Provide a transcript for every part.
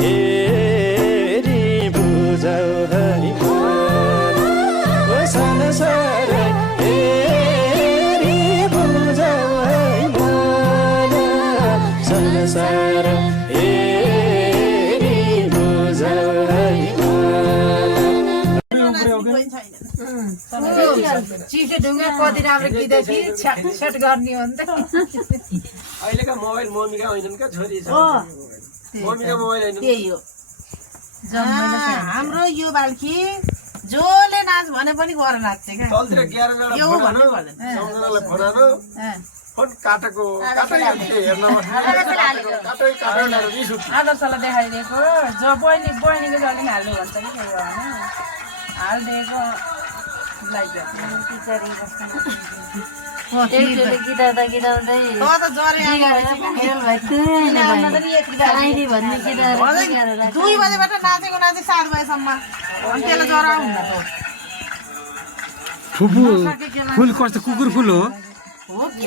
हेरी बुझाउ है मन ओ संसार हेरी बुझाउ है मन संसार हेरी बुझाउ है चिठो ढुङ्गा कति राम्रो गीत कि छ्याट गर्ने हो नि त अहिलेका मोबाइल मम्मीका होइनन् क्या छोरी छ मम्मीका मोबाइल हैन त्यही हो हाम्रो यो बाल्की जोले नाच भने पनि गर नाच्छ क्या तलतिर 11 जना बनाउनु सम्झनालाई बनाउनु फोन काटेको हेर्नमा काटेर रिस उठ्छ आदर्शलाई देखाइदिएको जो बहिनीको जहिले पनि हाल्नु भन्छ कि त्यही हो होइन हालिदिएको दुई बजेबाट नाचेको 7 बजेसम्म त्यसले ज्वरो हुन्न फुपू फुल कस्तो कुकुर फुल हो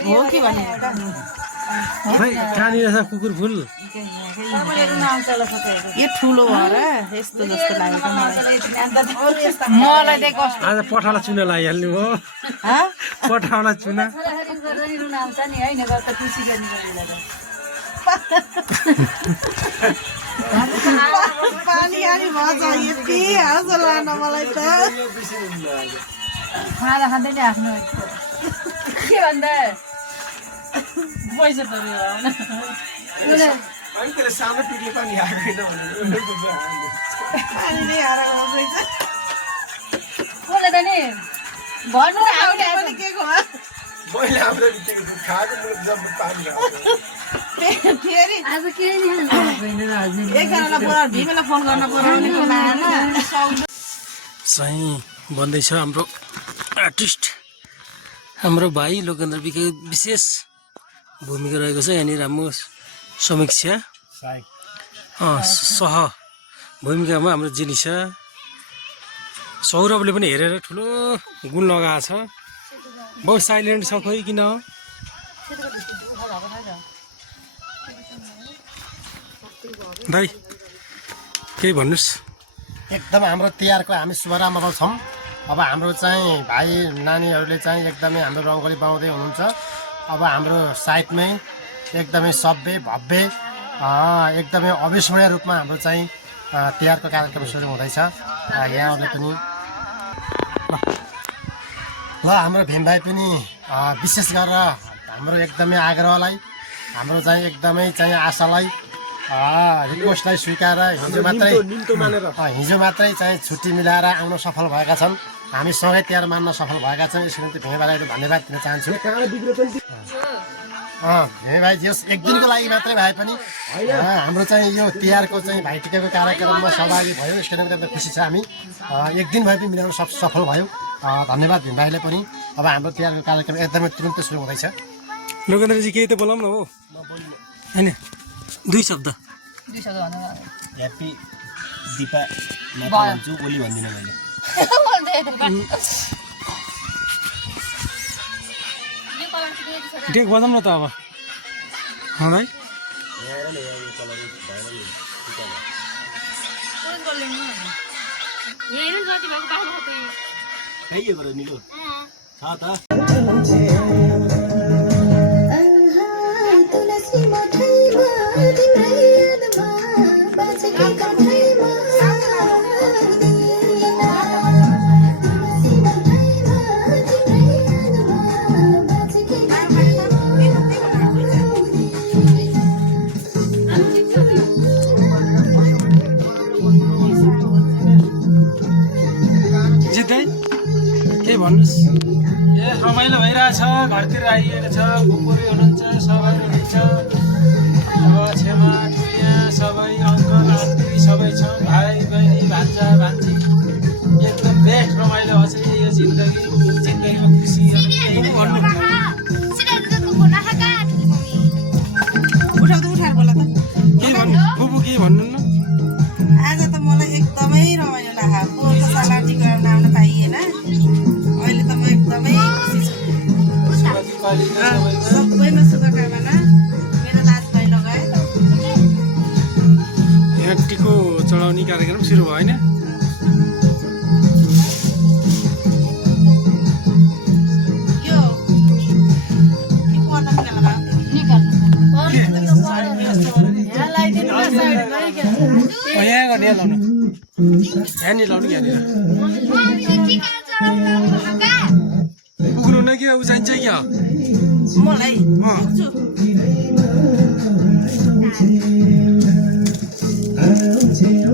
हो कि भने खै कहाँनिर छ कुकुर फुल यो ठुलो भएर यस्तो जस्तो लाग्यो मलाई दिएको आज पठाला चुना लागिहाल्नु हो पठाला चुना पानी आनी भन्छ यति हाँसो लान मलाई त खाँदा खाँदै नि आफ्नो के भन्दा पैसा त अनि त्यसले सानो पिकले पनि आएन भने पानी नै हारेको बस्दैछ कसले त नि भन्नु आउने पनि के को हो मैले हाम्रो खाएको मुलुक जब पानी फेरि आज के नि एकजनालाई पुरा भीमेलाई फोन गर्न पुऱ्याउने चाहिँ भन्दैछ हाम्रो आर्टिस्ट हाम्रो भाइ लोकेन्द्र विके विशेष भूमिका रहेको छ यहाँनिर हाम्रो समीक्षा सह भूमिकामा हाम्रो जिनिसा सौरभले पनि हेरेर ठुलो गुण लगाएको छ बहुत साइलेन्ट छ खोइ किन भाइ केही भन्नुहोस् एकदम हाम्रो तिहारको हामी शुभकामना छौँ अब हाम्रो चाहिँ भाइ नानीहरूले चाहिँ एकदमै हाम्रो रङ्गोली बनाउँदै हुनुहुन्छ अब हाम्रो साइडमै एकदमै सभ्य भव्य एकदमै अविस्मरणीय रूपमा हाम्रो चाहिँ तिहारको कार्यक्रम सुरु हुँदैछ यहाँहरूले पनि ल हाम्रो भीम भाइ पनि विशेष गरेर हाम्रो एकदमै आग्रहलाई हाम्रो चाहिँ एकदमै चाहिँ आशालाई रिक्वेस्टलाई स्वीकारेर हिजो मात्रै चाहिँ छुट्टी मिलाएर आउन सफल भएका छन् हामी सँगै तिहार मान्न सफल भएका छौँ यसको निम्ति भीम भाइलाई धन्यवाद दिन चाहन्छु भीम भाइ जस एक दिनको लागि मात्रै भए पनि हाम्रो चाहिँ यो तिहारको चाहिँ भाइटिकाको कार्यक्रममा सहभागी भयो यसको निम्ति एकदम खुसी छ हामी एक दिन भए पनि मिलाउन सफल भयो धन्यवाद भीम भाइलाई पनि अब हाम्रो तिहारको कार्यक्रम एकदमै तुरुन्तै सुरु हुँदैछ लोकेन्द्रजी केही त बोलाउँ न हो होइन दुई शब्द ह्याप्पी दिपा भन्छु बोली भन्दिनँ मैले डेक बजाउँ न त अब भाइ निलो छ त भन्नुहोस् रमाइलो भइरहेछ घरतिर आइएको छ कुकुरी हुनुहुन्छ सबै हुनुहुन्छ अब छेमा ठुलिया सबै अङ्कल आन्टी सबै छ भाइ बहिनी भान्जा भान्जी एकदम बेस्ट रमाइलो छ यो जिन्दगीमा खुसी भन्नु के भन्नु फुपू के भन्नु न आज त मलाई एकदमै रमाइलो लाग्यो पोहोरको साल टिकाउन आउन पाइएन अहिले त म एकदमै खुसी छु सबैमा शुभकामना टिको चढाउने कार्यक्रम सुरु भयो होइन? यो पर्दा किन होला यहाँ गर्ने लाउनु यहाँनिर लाउनु यहाँनिर पुग्नु न कि ऊ चाहिन्छ क्या मलाई पुग्छु यो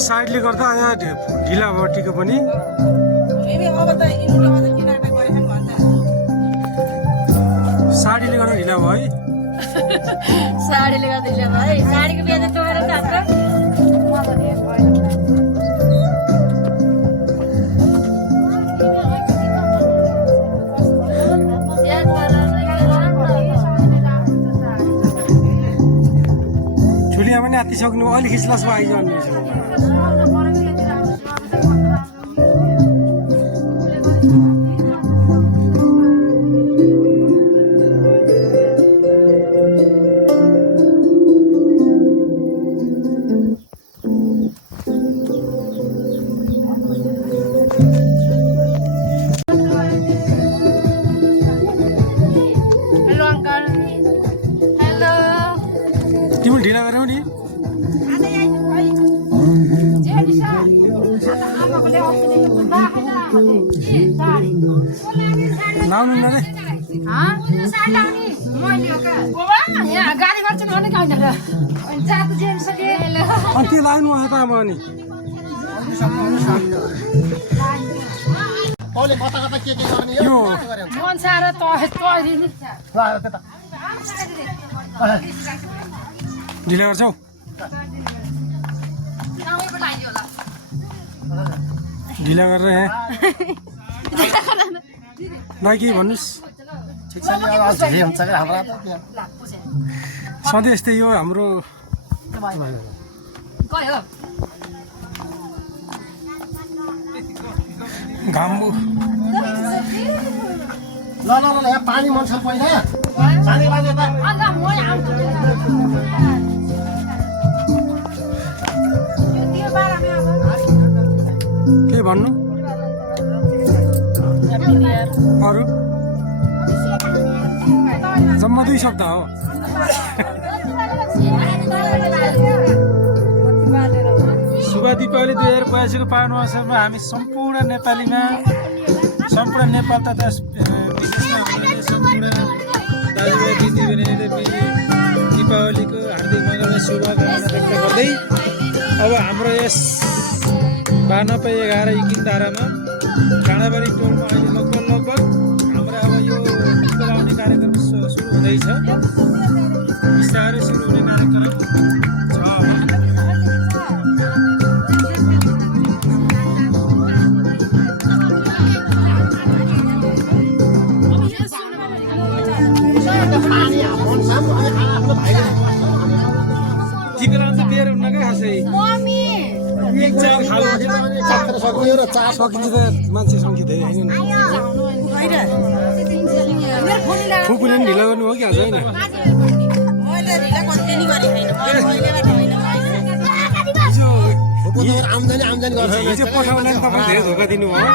साइडले गर्दा यहाँ ढिला भयो टिको पनि अब त यिनीहरूले अझ किन नाटक गरेछन् भन्छ साडीले गर्दा ढिला भयो है साडीले गर्दा ढिला भयो है साडीको बिहा चाहिँ तोडेर जान्छ झुलिया पनि आत्तिसक्नु अलिक खिच्लासमा आइजानु तिमीले ढिला गऱ्यौ नि लाउनु न रे गाडी गर्छ भने कहिले जात जेन्सले अनि त्यो लानु आयो त आमा अनि तैँले कता कता के गर्ने यो मन सारा तोरिनी ढिला गर्छौ ढिला गरेर यहाँ दाइ के भन्नुहोस् ठिक छ नि अब झिली हुन्छ क्या हाम्रो सधैँ यस्तै हो हाम्रो घाम ल ल ल यहाँ पानी मन छ पहिला पानी लाग्यो त के भन्नु अरू जम्मा 2 शब्द हो शुभ दीपावली 2082 को पावन अवसरमा हामी सम्पूर्ण नेपालीमा सम्पूर्ण नेपाल तथा विदेशमा हुनुहुने सम्पूर्ण दाजुभाइ दिदीबहिनीले दीपावलीको हार्दिक मङ्गलमय शुभकामना व्यक्त गर्दै अब हाम्रो यस 9211 इकिन धारामा काँडाबारी टोलमा अहिले लगभग हाम्रो अब यो टिको लाउने कार्यक्रम सुरु हुँदैछ बिस्तारै सुरु हुने कार्यक्रम छ टिको लाउनु त बेर हुन्न क्या खासै एक चार खालको सक्ने र चार सकिन्छ त मान्छे सङ्ख्या धेरै होइन फुपूले पनि ढिला गर्नु हो कि आज होइन मैले ढिला कति नि गरेको छैन महिनाबाट होइन आम्दानी गर्छ हिजो पठाउलाई तपाईँ धेरै धोका दिनुभयो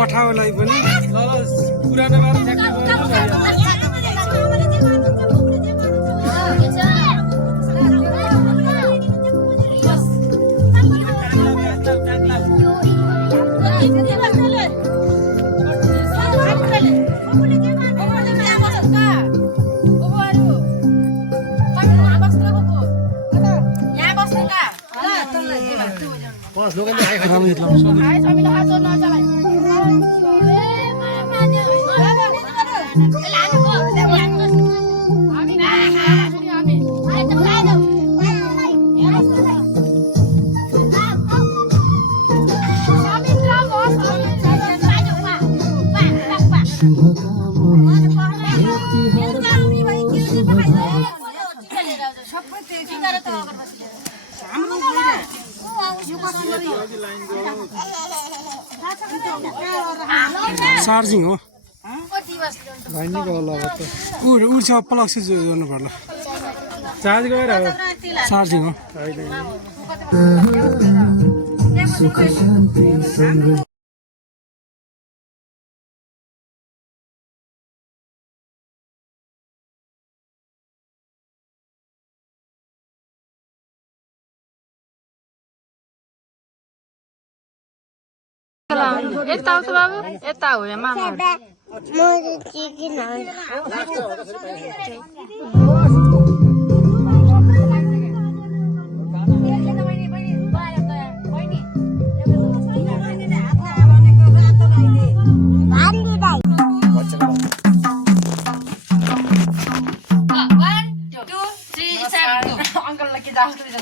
पठाउलाई पनि ल पुरानो बार tractor Hãy subscribe cho kênh Ghiền Mì Gõ để không bỏ lỡ दोकानले आइ खाइ चार्जिङ हो उर्छ प्लग चाहिँ जोड्नु पर्ला चार्ज गरेर हो चार्जिङ हो यता आउँछ बाबु यता हो यहाँ मामा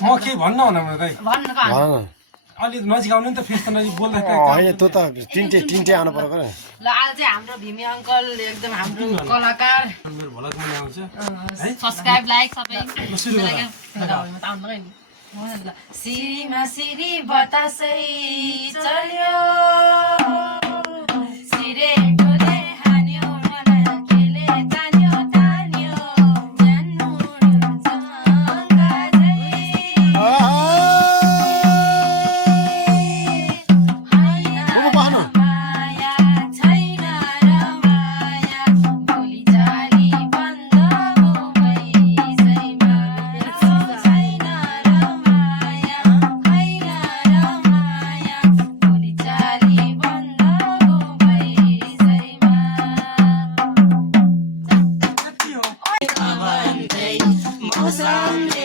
म के भन्न होला दाइ अलि नजिक आउनु नि त फेस त नजिक बोल्दा होइन त्यो त तिनटे आउनु पर्यो ल आज चाहिँ हाम्रो भीमी अङ्कल एकदम हाम्रो कलाकार मेरो भलक मन आउँछ सब्स्क्राइब लाइक सबै सिरीमा सिरी बतासै चल्यो सिरे डोले हान्यो मन केले तान्यो तान्यो जन्नु सँगा माया छैन र माया भोलि जाली बन्द हो मैसैमा छैन र माया छैन र माया भोलि जाली बन्द हो मैसैमा मौसमले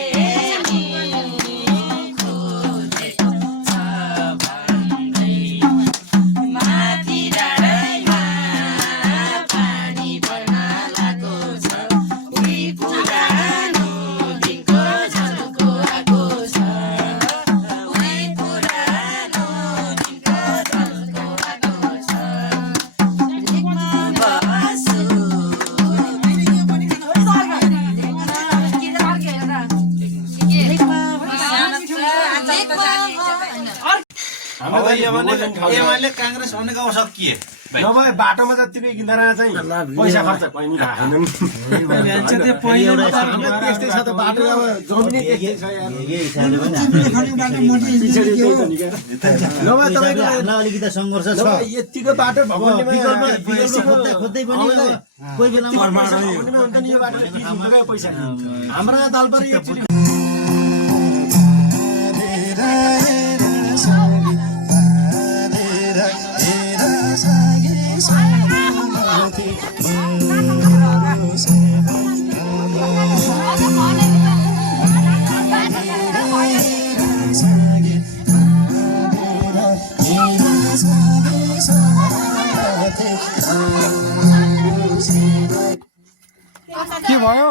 माथि डाँडामा पानी पर्न लागेको छ उही पुरानो दिनको झल्को आएको छ उही पुरानो दिनको झल्को आएको छ लेकमा बस्छु एमाले काङ्ग्रेस भनेको अब सकिए नभए बाटोमा जति किन्दा चाहिँ पैसा खर्च पनि राखेनन् त्यस्तै छ त बाटो अब जमिनै त्यस्तै छ यार नभए तपाईँको अलिकति सङ्घर्ष छ यतिको बाटो भगवान्ले खोज्दै पनि कोही बेला पैसा हाम्रा दलपरि के भयो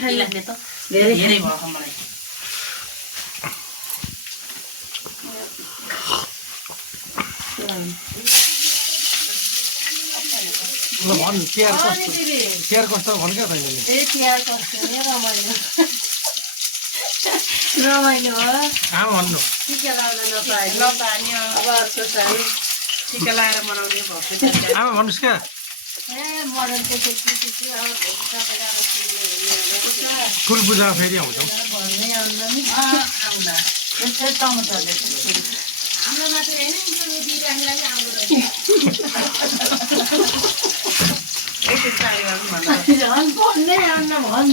खाइराख्ने त धेरै भयो मलाई ल भन केयर कस्तो भन क्या ए केयर कस्तो रमाइलो रमाइलो हो आमा भन्नु टिका लाउन नपाए नपानी अब अर्को साल टिका लाएर मनाउने भएको आमा भन्नुहोस् क्या ए मदन त्यसपछि अब कुल पूजा फेरि आउँछौँ भन्ने आउनु नि आउँदा त्यस्तै टमाटरले हाम्रो मात्र होइन बिरामीलाई आउँदो रहेछ झन् भन्नै आउन भन्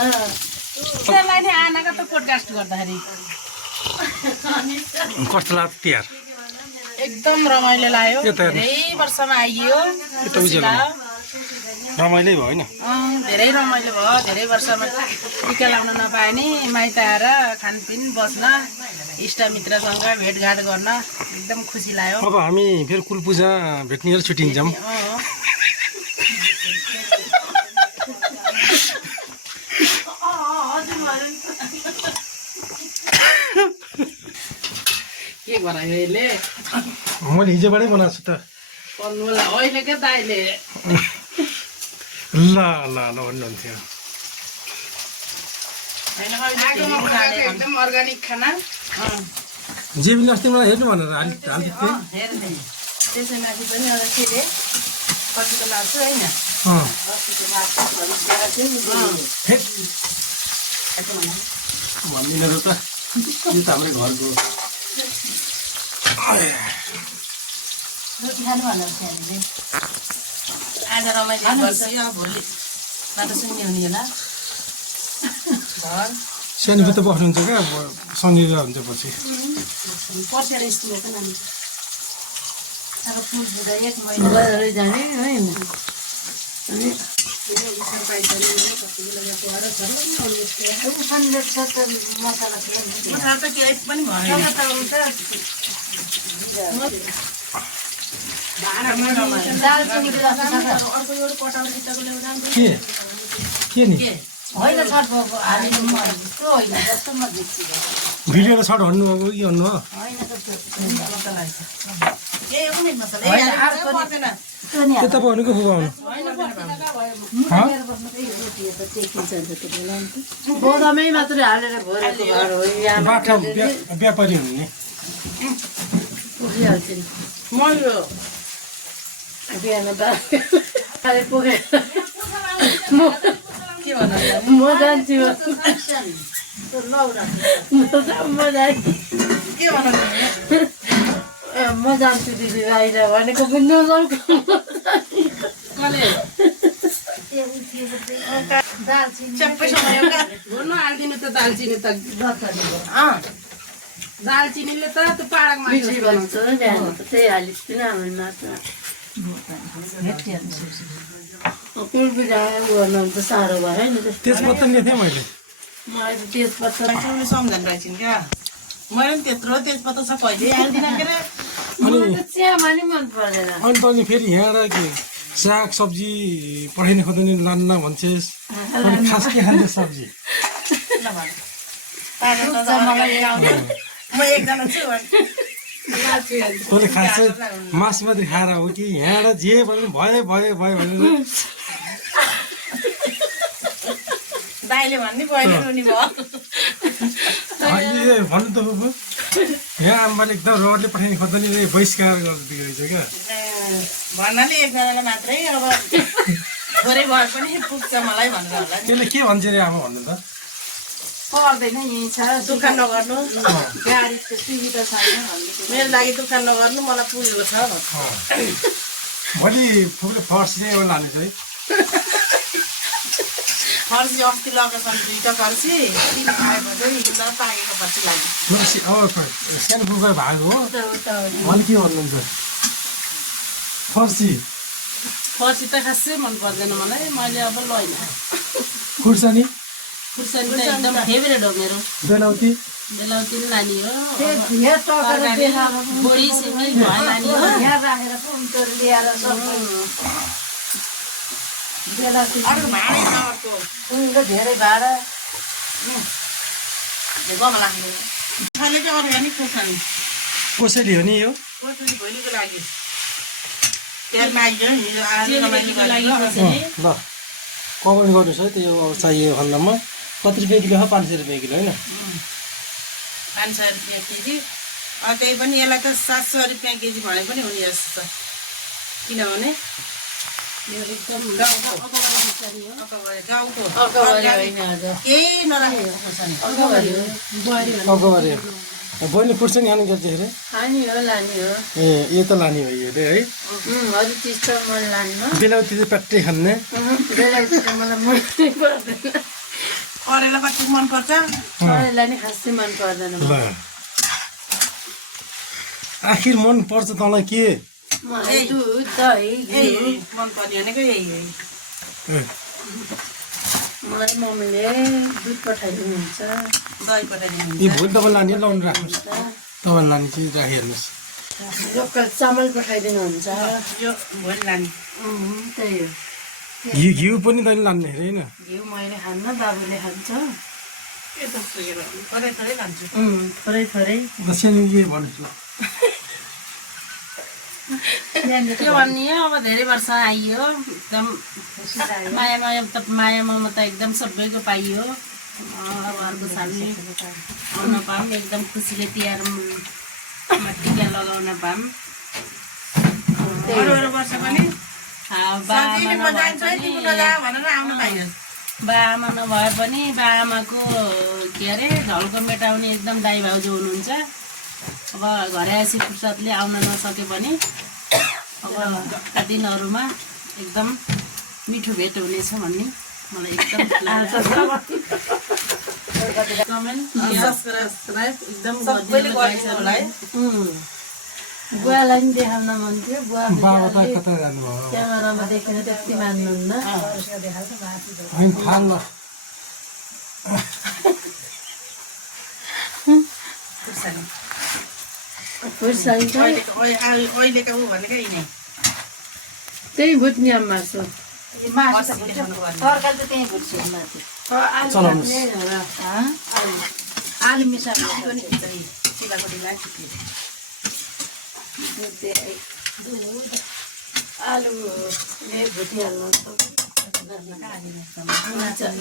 त्यसलाई नि आनाको त पोडकास्ट गर्दाखेरि कस्तो लाग्छ तिहार एकदम रमाइलो लाग्यो यो त हेर्नु। धेरै वर्षमा आइयो त उज्यालो रमाइलै भयो होइन धेरै रमाइलो भयो धेरै वर्षमा टिका लाउन नपाए नि माइत आएर खानपिन बस्न इष्टमित्रसँग भेटघाट गर्न एकदम खुसी लाग्यो अब हामी फेरि कुल पूजा भेट्नेहरू छुट्टिन्छौँ के गरायो यसले मैले हिजोबाटै बनाएको छु त पन्नुलाई होइन क्या दाइले ल ल ल भन्नुहुन्थ्यो एकदम अर्ग्यानिक खाना जे पनि अस्ति मलाई हेर्नु भनेर हालिदिएको हेर्ने त्यसैमाथि पनि अब के अरे कतिको लाग्छ होइन भन्दिनँ त यो त हाम्रै घरको रोटी खानु भन्नु हामीले आज रमाइलो गर्छ अब भोलि मात्र सुन्ने हुने होला घर सानो त बस्नुहुन्छ क्या अब शनिबार हुन्छ पछि पर्सेर स्कुल त नानी अब फुल पूजा 1 महिना गरेर जाने होइन मसाला मसाला त केही पनि भएन दालचिनी अर्को एउटा पटाउनु भित्रको ल्याउँदा के नि होइन छट भएको हालेको त्यस्तो होइन जस्तो म देख्छु भिडियोलाई सर्ट भन्नुभएको कि भन्नु हो होइन त्यस्तो केही पनि मसाला पर्दैन त्यो नि त्यो त भनेको फुकाउनु गोदामै मात्रै हालेर भरेको घर हो यहाँ बाठा व्यापारी हुने पुगिहाल्छ नि मल्यो बिहान बाले पुगेर के भन्नु म जान्छु म जान्छु के भन्नु म जान्छु दिदी बाहिर भनेको पनि नजाउँ कसले सबै समय भर्नु हालिदिनु त दालचिनी त दालचिनीले त त्यो पाडकमा मिठी बनाउँछ बिहान त त्यही हालिस् किन हाम्रो मात्र कुलपिठा गर्नु त साह्रो भयो नि तेजपत्ता लिएको थिएँ मैले मलाई त तेजपत्ता सम्झना रहेछन् क्या मैले पनि त्यत्रो तेजपत्ता छ कहिले हालिदिनँ के अरे मलाई त चियामा नि मन पर्दैन अनि तैँले फेरि यहाँ के साग सब्जी पठाइने खोज्ने लान्न भन्छेस् अनि खास के खान्छ सब्जी मलाई म एकजना छु तैँले खास चाहिँ मासु मात्रै खाएर हो कि यहाँ जे भने भयो भयो भयो भनेर दाइले भन्ने पहिले रुनी भयो अहिले भन्नु त बाबु यहाँ आमाले एकदम रडले पठाइने खोज्दा नि बहिष्कार गरिदिएको रहेछ क्या भन्नाले एकजनालाई मात्रै अब थोरै भए पनि पुग्छ मलाई भनेर होला नि त्यसले के भन्छ अरे आमा भन्नु त पर्दैन यहीँ छ दुःख नगर्नु गाडीको सुविधा छैन भन्दै मेरो लागि दुःख नगर्नु मलाई पुगेको छ भोलि फुलले फर्स्ट चाहिँ एउटा लानेछ है फर्सी अस्ति लगेछन् 2टा फर्सी 3 खाएपछि हिजो पाकेको फर्सी लाग्यो अब सानो फुलको भाग हो अनि के भन्नुहुन्छ फर्सी फर्सी त खासै मन पर्दैन मलाई मैले अब लैन खुर्सानी खुर्सानी त एकदम फेभरेट हो मेरो बेलाउती बेलाउती नानी हो यहाँ टकेर देखाएर बोडी सिमी भयो नानी हो यहाँ राखेर पुन्चोर ल्याएर सबै बेलासी अर्को भाँडै छ अर्को उनको धेरै भाडा गमा राख्नु खाने चाहिँ अर्ग्यानिक खोर्सानी कसरी हो नि यो खोर्सानी भोलिको लागि तेलमा आइयो हिजो आज लागि ल कमेन्ट गर्नुहोस् है त्यो चाहिएको खण्डमा कति रुपियाँ किलो हो 500 रुपियाँ किलो होइन 500 रुपियाँ केजी त्यही पनि यसलाई त 700 रुपियाँ केजी भने पनि हुने जस्तो छ किनभने यो एकदम गाउँको अर्काबारी होइन हजुर केही नराखेको अर्काबारी हो बुहारी हो अर्कोबारे बहिनी खुर्सानी खानु गर्दाखेरि खाने हो लाने हो ए यो त लाने हो यो है अरू चिज त मन लान्न बेलाउती चाहिँ प्याट्टै खान्ने बेलायती त मलाई मन पर्दैन करेला कति मनपर्छ करेला नि खासै मन पर्दैन ल आखिर मन पर्छ तँलाई के मलाई दुध दही घिउ मनपर्ने भनेको यही हो मलाई मम्मीले दुध पठाइदिनुहुन्छ दही पठाइदिनुहुन्छ यी भोलि तपाईँ लाने लाउनु राख्नुहोस् तपाईँ लाने चाहिँ राखिहेर्नुहोस् लोकल चामल पठाइदिनुहुन्छ यो भोलि लाने त्यही हो घिउ पनि तैँले लाने अरे होइन घिउ मैले खान्न बाबुले खान्छ एकदम सुकेर थोरै थोरै लान्छु थोरै थोरै सानो के भन्छु के भन्ने हो अब धेरै वर्ष आइयो एकदम माया ममता एकदम सबैको पाइयो अब अर्को साल आउन पाऊँ एकदम खुसीले तिहारमा टिका लगाउन पाऊँ अरू वर्ष पनि बाआमा नभए पनि बाआमाको के अरे झल्को मेटाउने एकदम दाइ भाउजू हुनुहुन्छ अब घरै आएपछि फुर्सदले आउन नसके पनि अब दिनहरूमा एकदम मिठो भेट हुनेछ भन्ने मलाई एकदम कमेन्ट सब्सक्राइब एकदम बुवालाई पनि देखाउन मन थियो बाबा त कता जानुभयो क्यामेरामा देखेर त्यति मान्नुहुन्न होइन थाल ल खुर्सानी अहिलेका ऊ भनेकै यिनै त्यही भुट्ने मासु तरकारी त त्यहीँ भुट्छु माथि आलु मिसाएर चिलाकोटीलाई आलु भुटिहाल्नु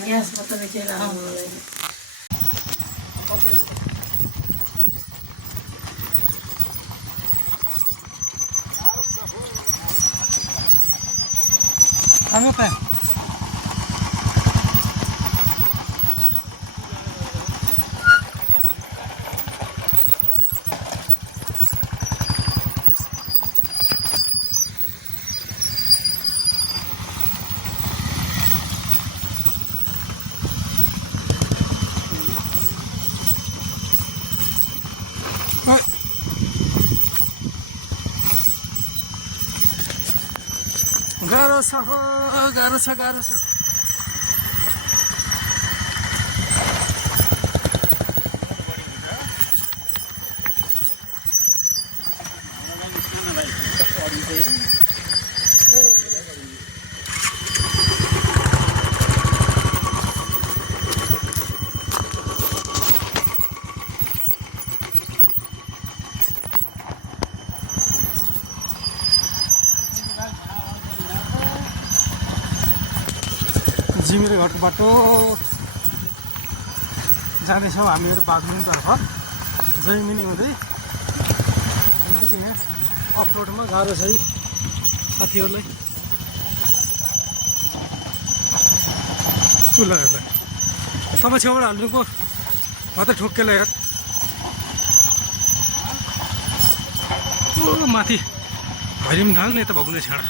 ग्यासमा त बेचेर आउनुलाई खानु त गाह्रो छ गाह्रो छ गाह्रो छ जिमिरे घाट बाटो जाँदैछौँ हामीहरू बागलुङतर्फ जैमिनी हुँदै अलिकति यहाँ अफरोडमा गाह्रो छ है साथीहरूलाई चुलाहरूलाई तपाईँ छेउबाट हाल्नुको मात्रै ठोक्केला यार माथि भैरिम ढाल यता भग्ने छाडा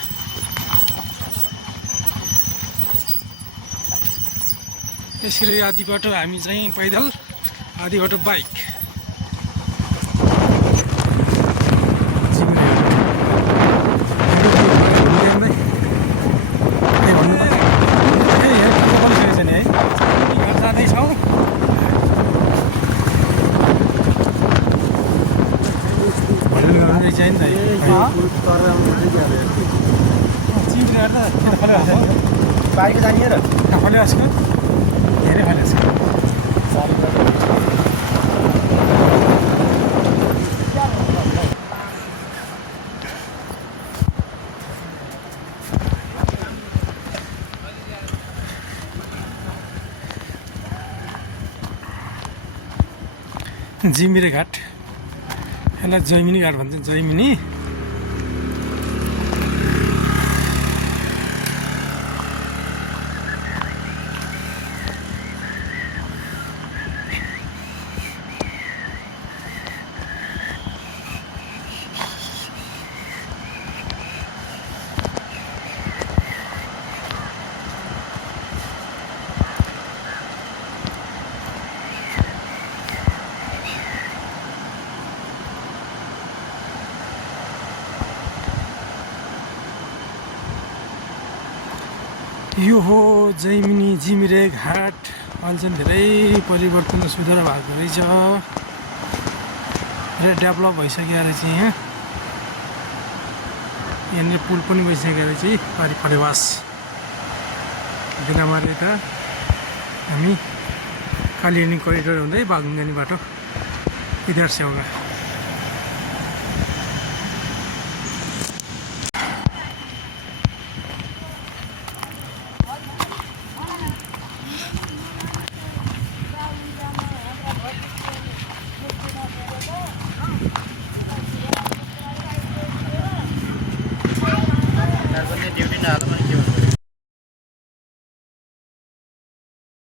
यसरी आधी बाटो हामी चाहिँ पैदल आधी बाटो बाइक जाँदैछौँ चाहिँ बाइक जाने र फल्यो आजको धेरै फल्यो जिमिरे घाट, यसलाई जैमिनी घाट भन्छ, जैमिनी। यो हो जैमिनी जिमिरे घाट। अहिले चाहिँ धेरै परिवर्तन र सुधार भएको रहेछ, धेरै डेभलप भइसक्यो रहेछ। यहाँनिर पुल पनि भइसकेको रहेछ। पारी परिवास बिनामाले त हामी कालिनी करिडोर हुँदै बागुङ्गानी बाटो इधर से होगा।